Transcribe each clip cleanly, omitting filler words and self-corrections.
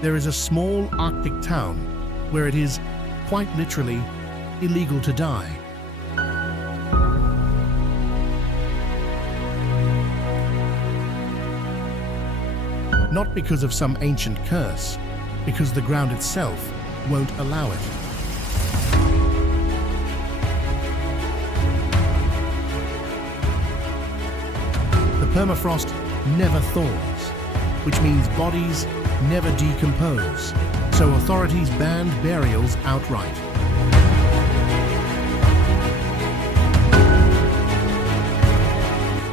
there is a small Arctic town where it is, quite literally, illegal to die. Not because of some ancient curse, because the ground itself won't allow it. The permafrost never thaws, which means bodies never decompose, so authorities banned burials outright.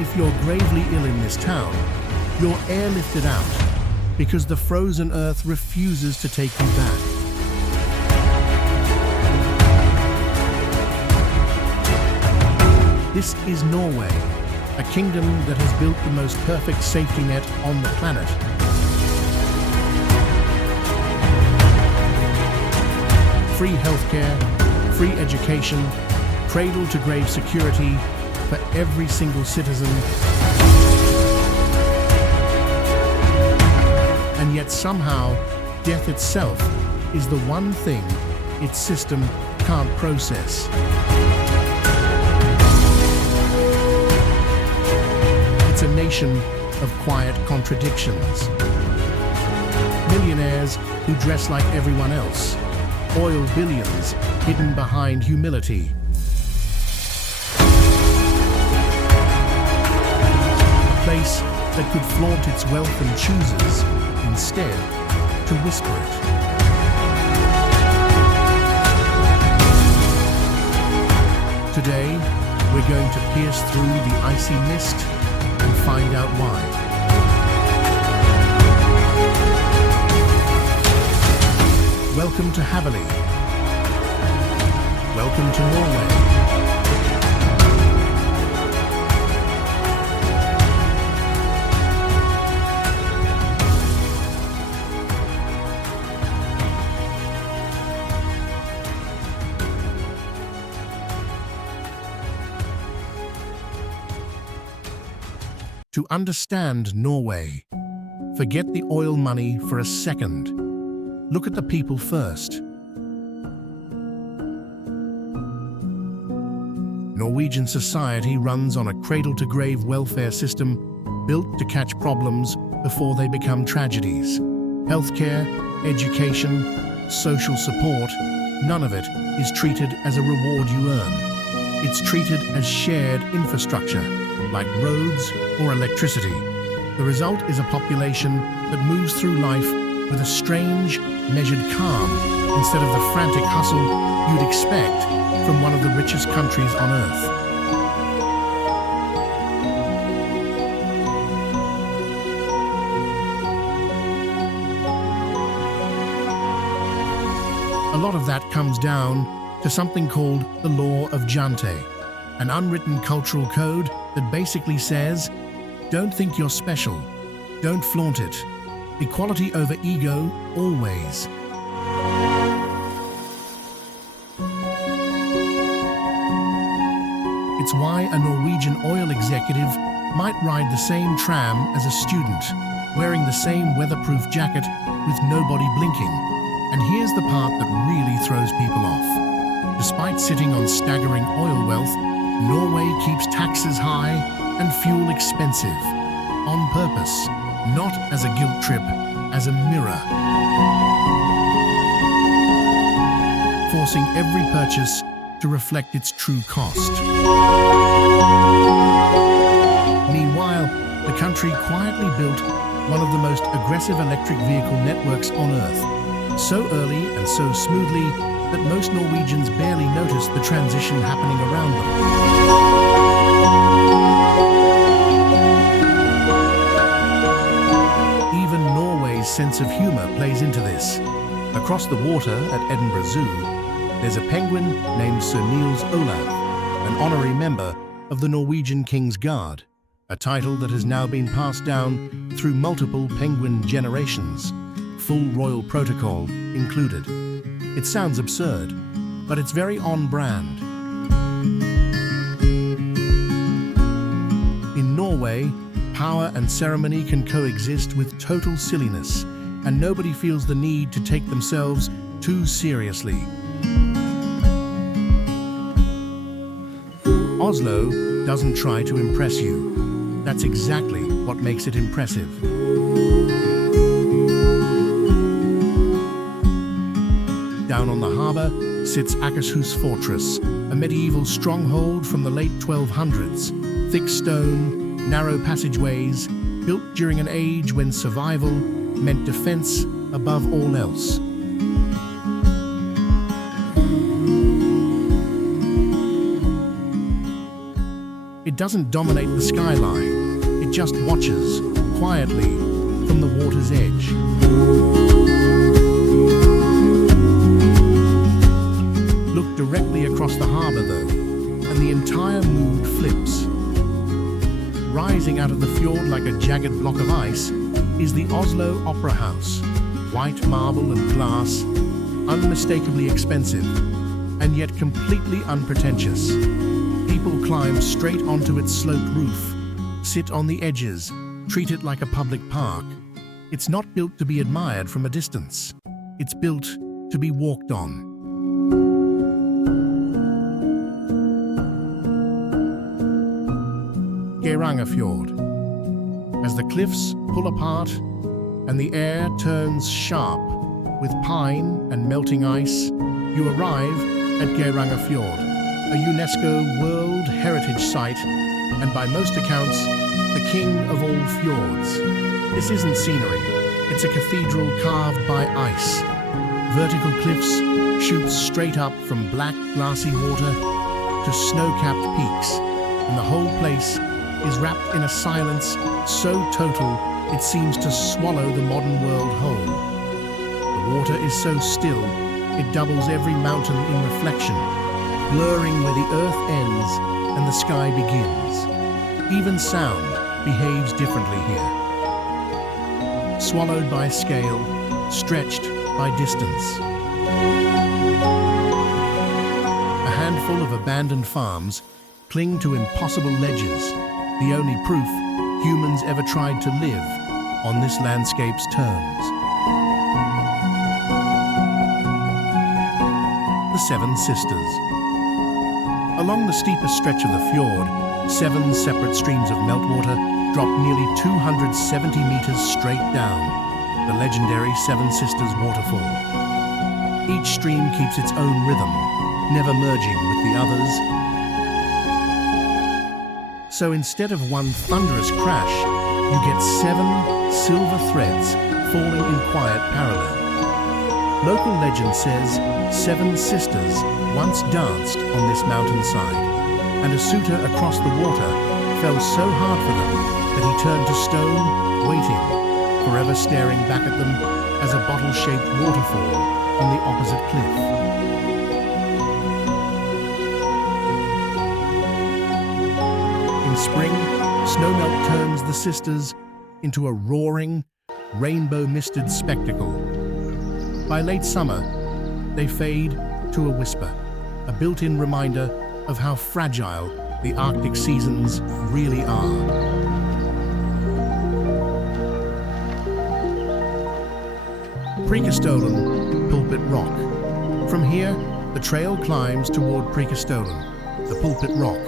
If you're gravely ill in this town, you're airlifted out because the frozen earth refuses to take you back. This is Norway, a kingdom that has built the most perfect safety net on the planet. Free healthcare, free education, cradle-to-grave security for every single citizen. And yet somehow, death itself is the one thing its system can't process. It's a nation of quiet contradictions. Millionaires who dress like everyone else. Oil billions hidden behind humility. A place that could flaunt its wealth and chooses, instead, to whisper it. Today, we're going to pierce through the icy mist and find out why. Welcome to Haveli. Welcome to Norway. To understand Norway, forget the oil money for a second. Look at the people first. Norwegian society runs on a cradle-to-grave welfare system built to catch problems before they become tragedies. Healthcare, education, social support, none of it is treated as a reward you earn. It's treated as shared infrastructure, like roads or electricity. The result is a population that moves through life with a strange, measured calm instead of the frantic hustle you'd expect from one of the richest countries on Earth. A lot of that comes down to something called the Law of Jante, an unwritten cultural code that basically says, don't think you're special, don't flaunt it. Equality over ego, always. It's why a Norwegian oil executive might ride the same tram as a student, wearing the same weatherproof jacket with nobody blinking. And here's the part that really throws people off. Despite sitting on staggering oil wealth, Norway keeps taxes high and fuel expensive, on purpose, not as a guilt trip, as a mirror. Forcing every purchase to reflect its true cost. Meanwhile, the country quietly built one of the most aggressive electric vehicle networks on Earth, so early and so smoothly that most Norwegians barely noticed the transition happening around them. Even Norway's sense of humor plays into this. Across the water at Edinburgh Zoo, there's a penguin named Sir Niels Olav, an honorary member of the Norwegian King's Guard, a title that has now been passed down through multiple penguin generations, full royal protocol included. It sounds absurd, but it's very on-brand. In Norway, power and ceremony can coexist with total silliness, and nobody feels the need to take themselves too seriously. Oslo doesn't try to impress you. That's exactly what makes it impressive. Down on the harbour sits Akershus Fortress, a medieval stronghold from the late 1200s. Thick stone, narrow passageways, built during an age when survival meant defence above all else. It doesn't dominate the skyline, it just watches, quietly, from the water's edge. Look directly across the harbour though, and the entire mood flips. Rising out of the fjord like a jagged block of ice is the Oslo Opera House. White marble and glass, unmistakably expensive, and yet completely unpretentious. People climb straight onto its sloped roof, sit on the edges, treat it like a public park. It's not built to be admired from a distance. It's built to be walked on. Geirangerfjord. As the cliffs pull apart and the air turns sharp with pine and melting ice, you arrive at Geirangerfjord, a UNESCO World Heritage Site, and by most accounts, the king of all fjords. This isn't scenery, it's a cathedral carved by ice. Vertical cliffs shoot straight up from black glassy water to snow-capped peaks, and the whole place is wrapped in a silence so total it seems to swallow the modern world whole. The water is so still, it doubles every mountain in reflection, blurring where the earth ends and the sky begins. Even sound behaves differently here. Swallowed by scale, stretched by distance. A handful of abandoned farms cling to impossible ledges, the only proof humans ever tried to live on this landscape's terms. The Seven Sisters. Along the steepest stretch of the fjord, 7 separate streams of meltwater drop nearly 270 meters straight down, the legendary Seven Sisters waterfall. Each stream keeps its own rhythm, never merging with the others. So instead of one thunderous crash, you get 7 silver threads falling in quiet parallel. Local legend says 7 sisters once danced on this mountainside, and a suitor across the water fell so hard for them that he turned to stone, waiting, forever staring back at them as a bottle-shaped waterfall on the opposite cliff. In spring, snowmelt turns the sisters into a roaring, rainbow-misted spectacle. By late summer, they fade to a whisper, a built-in reminder of how fragile the Arctic seasons really are. Preikestolen, Pulpit Rock. From here, the trail climbs toward Preikestolen, the Pulpit Rock,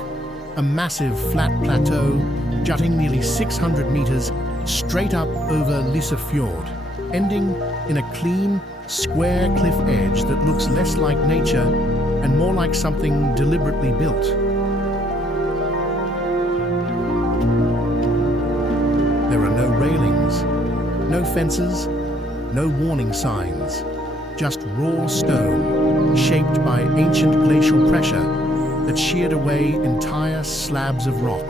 a massive flat plateau jutting nearly 600 meters straight up over Lysefjord, ending in a clean, square cliff edge that looks less like nature and more like something deliberately built. There are no railings, no fences, no warning signs, just raw stone shaped by ancient glacial pressure that sheared away entire slabs of rock.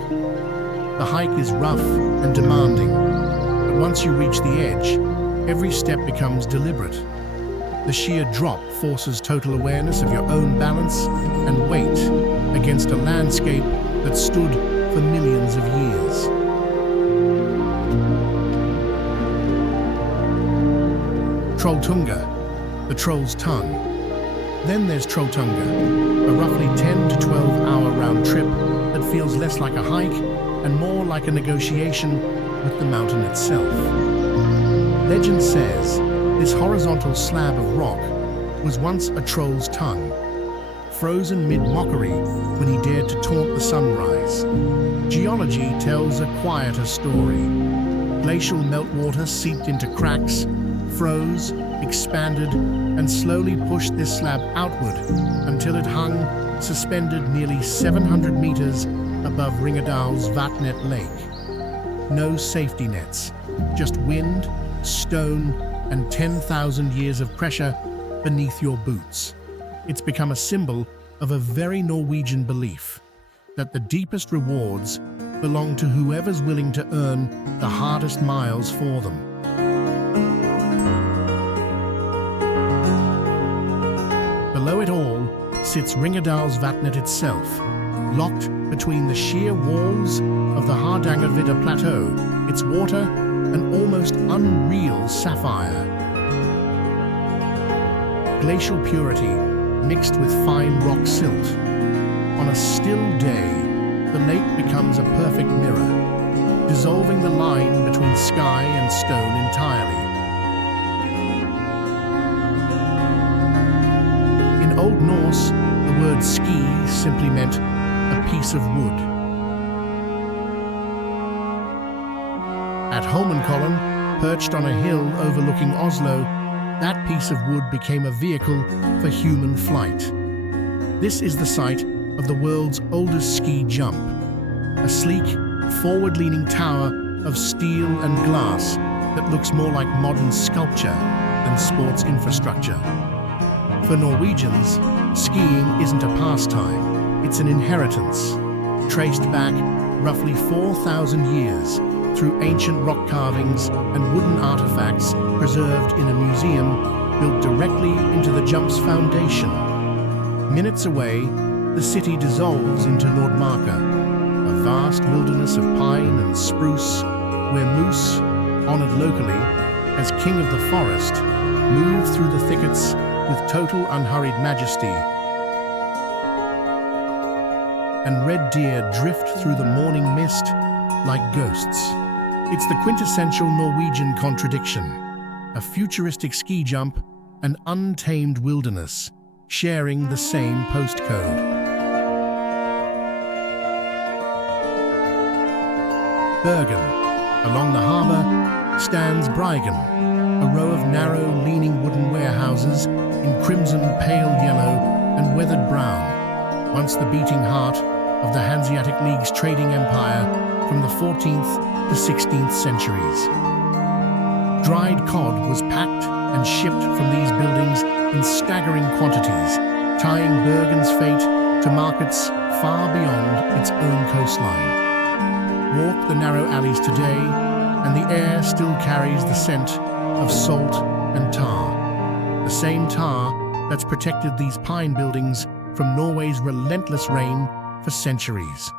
The hike is rough and demanding, but once you reach the edge, every step becomes deliberate. The sheer drop forces total awareness of your own balance and weight against a landscape that stood for millions of years. Trolltunga, the troll's tongue. Then there's Trolltunga, a roughly 10 to 12 hour round trip that feels less like a hike and more like a negotiation with the mountain itself. Legend says this horizontal slab of rock was once a troll's tongue, frozen mid-mockery when he dared to taunt the sunrise. Geology tells a quieter story. Glacial meltwater seeped into cracks, froze, expanded, and slowly pushed this slab outward until it hung suspended nearly 700 meters above Ringedal's Vatnet Lake. No safety nets, just wind, stone, and 10,000 years of pressure beneath your boots. It's become a symbol of a very Norwegian belief that the deepest rewards belong to whoever's willing to earn the hardest miles for them. Below it all sits Ringedal's Vatnet itself, locked between the sheer walls of the Hardanger plateau, its water an almost unreal sapphire. Glacial purity mixed with fine rock silt. On a still day, the lake becomes a perfect mirror, dissolving the line between sky and stone entirely. In Old Norse, the word ski simply meant a piece of wood. At Holmenkollen, perched on a hill overlooking Oslo, that piece of wood became a vehicle for human flight. This is the site of the world's oldest ski jump, a sleek, forward-leaning tower of steel and glass that looks more like modern sculpture than sports infrastructure. For Norwegians, skiing isn't a pastime, it's an inheritance, traced back roughly 4,000 years through ancient rock carvings and wooden artifacts preserved in a museum built directly into the jump's foundation. Minutes away, the city dissolves into Nordmarka, a vast wilderness of pine and spruce where moose, honored locally as king of the forest, move through the thickets with total unhurried majesty, and red deer drift through the morning mist like ghosts. It's the quintessential Norwegian contradiction, a futuristic ski jump, an untamed wilderness, sharing the same postcode. Bergen. Along the harbour stands Bergen, a row of narrow, leaning wooden warehouses in crimson, pale yellow, and weathered brown, once the beating heart of the Hanseatic League's trading empire from the 14th to 16th centuries. Dried cod was packed and shipped from these buildings in staggering quantities, tying Bergen's fate to markets far beyond its own coastline. Walk the narrow alleys today, and the air still carries the scent of salt and tar. The same tar that's protected these pine buildings from Norway's relentless rain for centuries.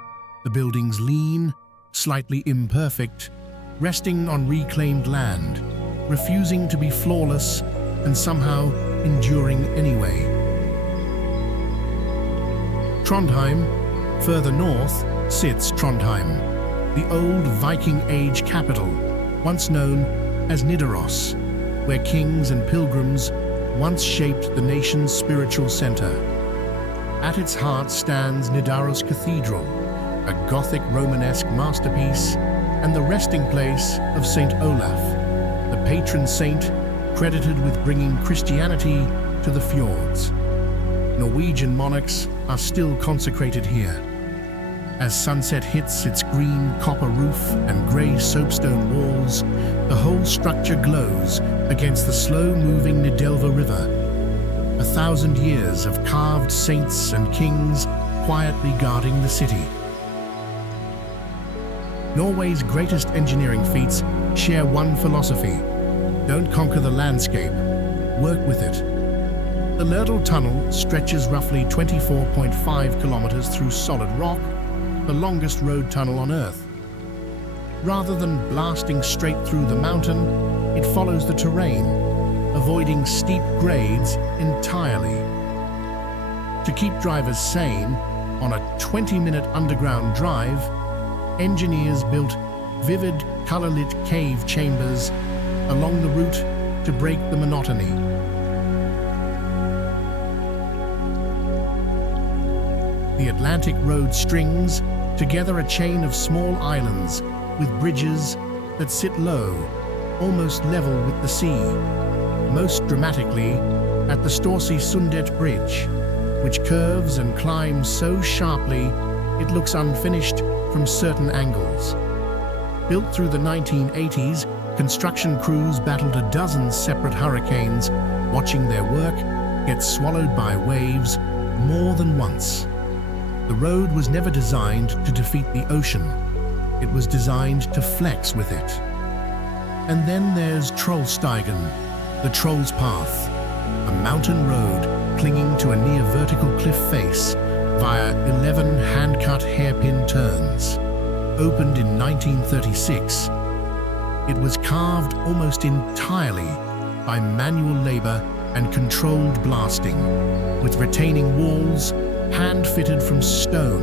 The buildings lean, slightly imperfect, resting on reclaimed land, refusing to be flawless and somehow enduring anyway. Trondheim, further north, sits Trondheim, the old Viking Age capital, once known as Nidaros, where kings and pilgrims once shaped the nation's spiritual center. At its heart stands Nidaros Cathedral, a Gothic Romanesque masterpiece, and the resting place of Saint Olaf, the patron saint credited with bringing Christianity to the fjords. Norwegian monarchs are still consecrated here. As sunset hits its green copper roof and grey soapstone walls, the whole structure glows against the slow-moving Nidelva River. 1,000 years of carved saints and kings quietly guarding the city. Norway's greatest engineering feats share one philosophy: don't conquer the landscape, work with it. The Lærdal Tunnel stretches roughly 24.5 kilometers through solid rock, the longest road tunnel on Earth. Rather than blasting straight through the mountain, it follows the terrain, avoiding steep grades entirely. To keep drivers sane, on a 20-minute underground drive, engineers built vivid, color-lit cave chambers along the route to break the monotony. The Atlantic Road strings together a chain of small islands with bridges that sit low, almost level with the sea. Most dramatically, at the Storsundet Bridge, which curves and climbs so sharply it looks unfinished from certain angles. Built through the 1980s, construction crews battled a dozen separate hurricanes, watching their work get swallowed by waves more than once. The road was never designed to defeat the ocean. It was designed to flex with it. And then there's Trollstigen, the Troll's Path, a mountain road clinging to a near vertical cliff face via 11 hand-cut hairpin turns. Opened in 1936, it was carved almost entirely by manual labor and controlled blasting, with retaining walls hand-fitted from stone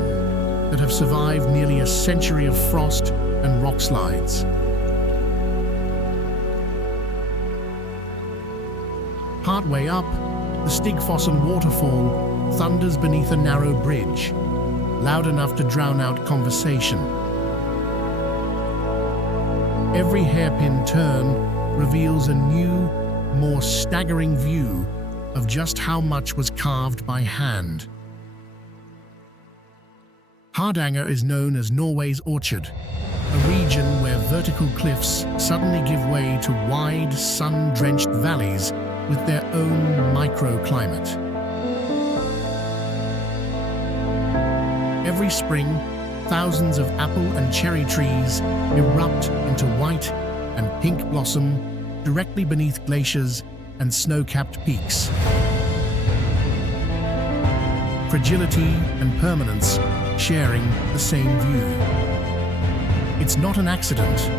that have survived nearly a century of frost and rock slides. Partway up, the Stigfossen waterfall thunders beneath a narrow bridge, loud enough to drown out conversation. Every hairpin turn reveals a new, more staggering view of just how much was carved by hand. Hardanger is known as Norway's orchard, a region where vertical cliffs suddenly give way to wide, sun-drenched valleys with their own microclimate. Every spring, thousands of apple and cherry trees erupt into white and pink blossom directly beneath glaciers and snow-capped peaks. Fragility and permanence sharing the same view. It's not an accident.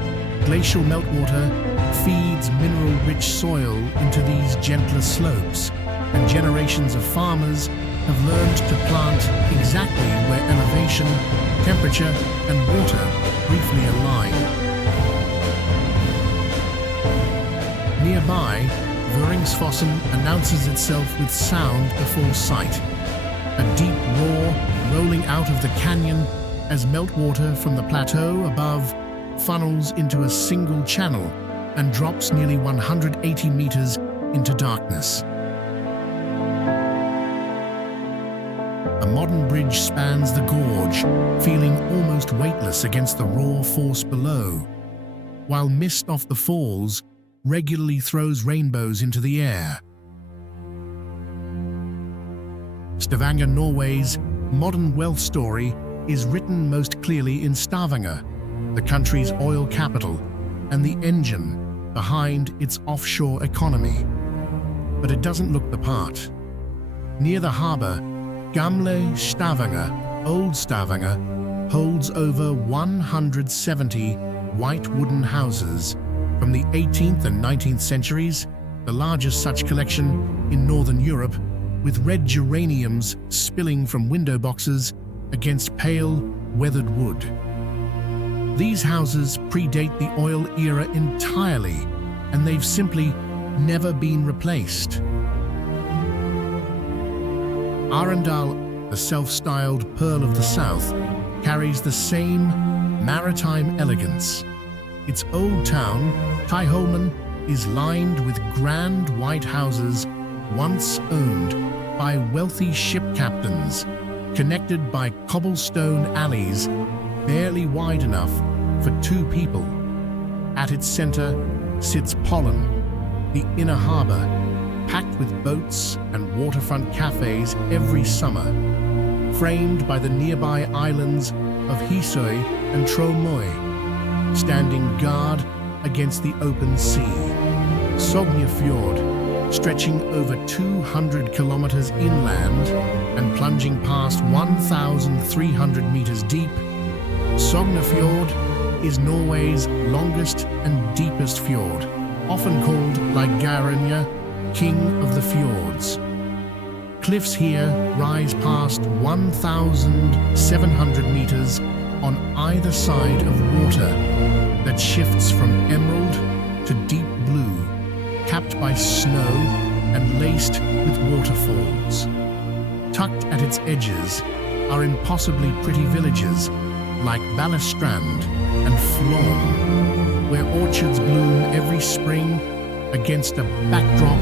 Glacial meltwater feeds mineral-rich soil into these gentler slopes, and generations of farmers have learned to plant exactly where elevation, temperature, and water briefly align. Nearby, Vøringsfossen announces itself with sound before sight. A deep roar rolling out of the canyon as meltwater from the plateau above funnels into a single channel and drops nearly 180 meters into darkness. A modern bridge spans the gorge, feeling almost weightless against the raw force below, while mist off the falls regularly throws rainbows into the air. Stavanger, Norway's modern wealth story is written most clearly in Stavanger, the country's oil capital and the engine behind its offshore economy. But it doesn't look the part. Near the harbour, Gamle Stavanger, Old Stavanger, holds over 170 white wooden houses from the 18th and 19th centuries, the largest such collection in Northern Europe, with red geraniums spilling from window boxes against pale, weathered wood. These houses predate the oil era entirely, and they've simply never been replaced. Arendal, the self-styled Pearl of the South, carries the same maritime elegance. Its old town, Holmenkollen, is lined with grand white houses once owned by wealthy ship captains, connected by cobblestone alleys barely wide enough for two people. At its center sits Pollen, the inner harbor, packed with boats and waterfront cafes every summer, framed by the nearby islands of Hisøy and Tromsø, standing guard against the open sea. Geirangerfjord, stretching over 200 kilometers inland and plunging past 1,300 meters deep, Sognefjord is Norway's longest and deepest fjord, often called, like Geirangerfjord, King of the Fjords. Cliffs here rise past 1,700 meters on either side of water that shifts from emerald to deep blue, capped by snow and laced with waterfalls. Tucked at its edges are impossibly pretty villages like Balestrand and Flåm, where orchards bloom every spring against a backdrop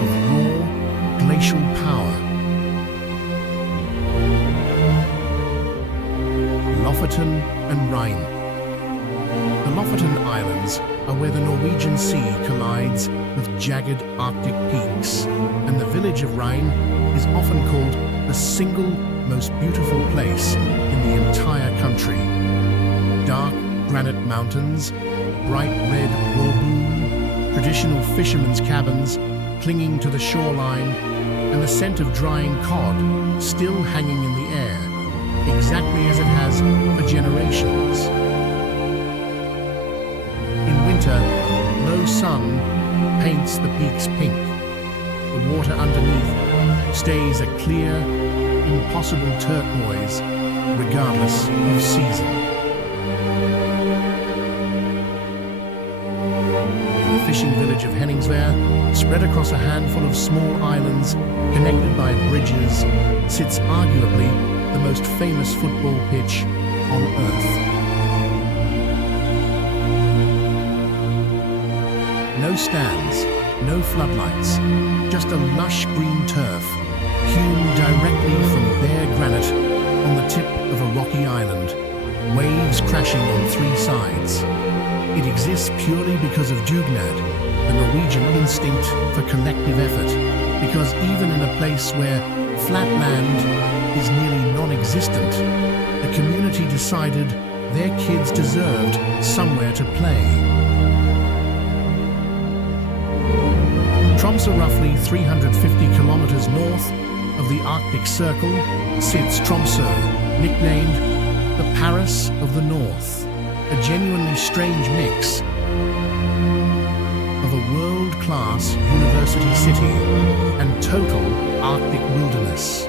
of raw glacial power. Lofoten and Reine. The Lofoten Islands are where the Norwegian Sea collides with jagged Arctic peaks, and the village of Reine is often called the single most beautiful place in the entire country. Dark granite mountains, bright red warboo, traditional fishermen's cabins clinging to the shoreline, and the scent of drying cod still hanging in the air, exactly as it has for generations. In winter, low sun paints the peaks pink. The water underneath stays a clear, impossible turquoise, regardless of season. The fishing village of Henningsvær, spread across a handful of small islands connected by bridges, sits arguably the most famous football pitch on Earth. No stands, no floodlights, just a lush green turf, hewn directly from bare granite on the tip of a rocky island, waves crashing on three sides. It exists purely because of dugnad, the Norwegian instinct for collective effort, because even in a place where flat land is nearly non-existent, the community decided their kids deserved somewhere to play. Tromsø, roughly 350 kilometers north of the Arctic Circle, sits Tromsø, nicknamed the Paris of the North, a genuinely strange mix of a world-class university city and total Arctic wilderness.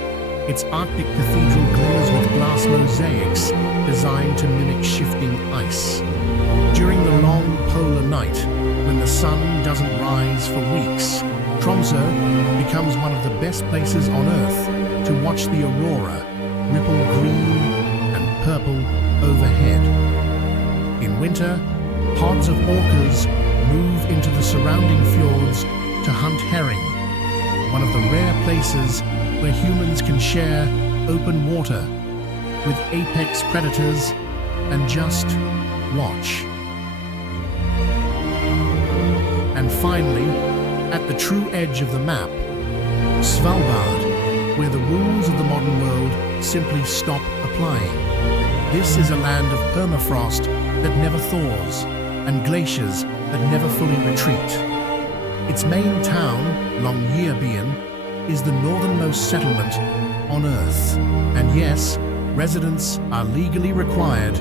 Its Arctic cathedral glimmers with glass mosaics designed to mimic shifting ice. During the long polar night, when the sun doesn't rise for weeks, Tromsø becomes one of the best places on Earth to watch the aurora ripple green and purple overhead. In winter, pods of orcas move into the surrounding fjords to hunt herring, one of the rare places where humans can share open water with apex predators and just watch. And finally, at the true edge of the map, Svalbard, where the rules of the modern world simply stop applying. This is a land of permafrost that never thaws and glaciers that never fully retreat. Its main town, Longyearbyen, is the northernmost settlement on Earth. And yes, residents are legally required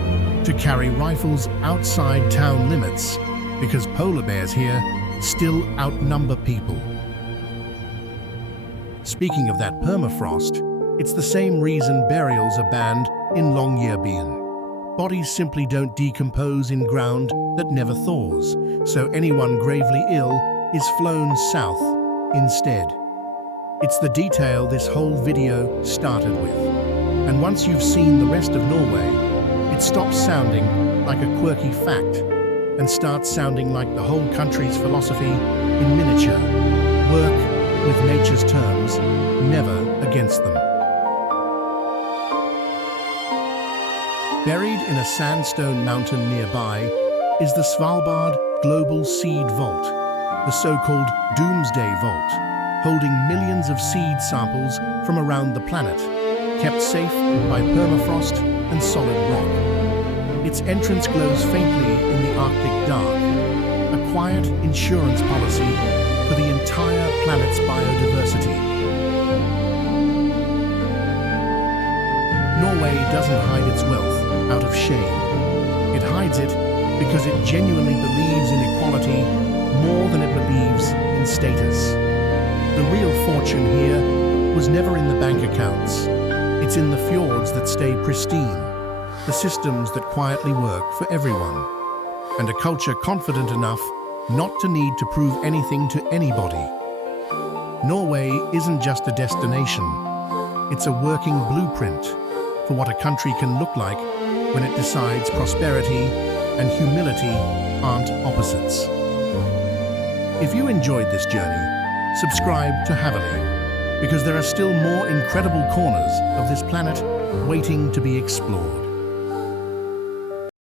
to carry rifles outside town limits because polar bears here still outnumber people. Speaking of that permafrost, it's the same reason burials are banned in Longyearbyen. Bodies simply don't decompose in ground that never thaws, so anyone gravely ill is flown south instead. It's the detail this whole video started with. And once you've seen the rest of Norway, it stops sounding like a quirky fact and starts sounding like the whole country's philosophy in miniature. Work with nature's terms, never against them. Buried in a sandstone mountain nearby is the Svalbard Global Seed Vault, the so-called Doomsday Vault, holding millions of seed samples from around the planet, kept safe by permafrost and solid rock. Its entrance glows faintly in the Arctic dark, a quiet insurance policy for the entire planet's biodiversity. Norway doesn't hide its wealth out of shame. It hides it because it genuinely believes in equality more than it believes in status. The real fortune here was never in the bank accounts. It's in the fjords that stay pristine, the systems that quietly work for everyone, and a culture confident enough not to need to prove anything to anybody. Norway isn't just a destination, it's a working blueprint for what a country can look like when it decides prosperity and humility aren't opposites. If you enjoyed this journey, subscribe to Haveli, because there are still more incredible corners of this planet waiting to be explored.